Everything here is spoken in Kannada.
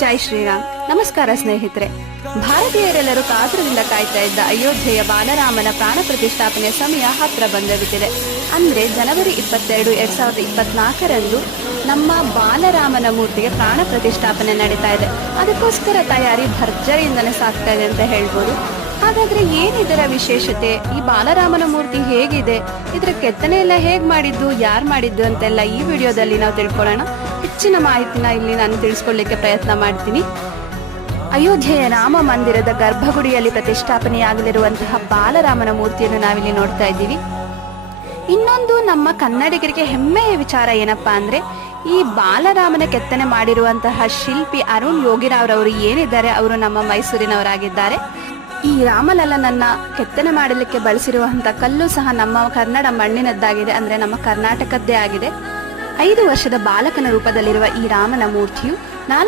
ಜೈ ಶ್ರೀರಾಮ್. ನಮಸ್ಕಾರ ಸ್ನೇಹಿತರೆ. ಭಾರತೀಯರೆಲ್ಲರೂ ಕಾತರದಿಂದ ಕಾಯ್ತಾ ಇದ್ದ ಅಯೋಧ್ಯೆಯ ಬಾಲರಾಮನ ಪ್ರಾಣ ಪ್ರತಿಷ್ಠಾಪನೆ ಸಮಯ ಹತ್ರ ಬಂದಬಿಟ್ಟಿದೆ. ಅಂದ್ರೆ ಜನವರಿ 22, 2024ರಂದು ನಮ್ಮ ಬಾಲರಾಮನ ಮೂರ್ತಿಗೆ ಪ್ರಾಣ ಪ್ರತಿಷ್ಠಾಪನೆ ನಡೀತಾ ಇದೆ. ಅದಕ್ಕೋಸ್ಕರ ತಯಾರಿ ಭರ್ಜರಿಯಿಂದನೇ ಸಾಗ್ತಾ ಇದೆ ಅಂತ ಹೇಳ್ಬೋದು. ಹಾಗಾದ್ರೆ ಏನಿದರ ವಿಶೇಷತೆ? ಈ ಬಾಲರಾಮನ ಮೂರ್ತಿ ಹೇಗಿದೆ, ಇದರ ಕೆತ್ತನೆ ಎಲ್ಲ ಹೇಗ್ ಮಾಡಿದ್ದು, ಯಾರು ಮಾಡಿದ್ದು ಅಂತೆಲ್ಲ ಈ ವಿಡಿಯೋದಲ್ಲಿ ನಾವು ತಿಳ್ಕೊಳ್ಳೋಣ. ಹೆಚ್ಚಿನ ಮಾಹಿತಿನ ಇಲ್ಲಿ ನಾನು ತಿಳಿಸ್ಕೊಳ್ಳಿಕ್ಕೆ ಪ್ರಯತ್ನ ಮಾಡ್ತೀನಿ. ಅಯೋಧ್ಯೆಯ ರಾಮ ಮಂದಿರದ ಗರ್ಭಗುಡಿಯಲ್ಲಿ ಪ್ರತಿಷ್ಠಾಪನೆಯಾಗಲಿರುವಂತಹ ಬಾಲರಾಮನ ಮೂರ್ತಿಯನ್ನು ನಾವಿಲ್ಲಿ ನೋಡ್ತಾ ಇದ್ದೀವಿ. ಇನ್ನೊಂದು ನಮ್ಮ ಕನ್ನಡಿಗರಿಗೆ ಹೆಮ್ಮೆಯ ವಿಚಾರ ಏನಪ್ಪಾ ಅಂದ್ರೆ, ಈ ಬಾಲರಾಮನ ಕೆತ್ತನೆ ಮಾಡಿರುವಂತಹ ಶಿಲ್ಪಿ ಅರುಣ್ ಯೋಗಿರಾವ್ರವರು ಏನಿದ್ದಾರೆ, ಅವರು ನಮ್ಮ ಮೈಸೂರಿನವರಾಗಿದ್ದಾರೆ. ಈ ರಾಮಲಲ್ಲನನ್ನ ಕೆತ್ತನೆ ಮಾಡಲಿಕ್ಕೆ ಬಳಸಿರುವಂತಹ ಕಲ್ಲು ಸಹ ನಮ್ಮ ಕನ್ನಡ ಮಣ್ಣಿನದ್ದಾಗಿದೆ, ಅಂದ್ರೆ ನಮ್ಮ ಕರ್ನಾಟಕದ್ದೇ ಆಗಿದೆ. 5 ವರ್ಷದ ಬಾಲಕನ ರೂಪದಲ್ಲಿರುವ ಈ ರಾಮನ ಮೂರ್ತಿಯು 4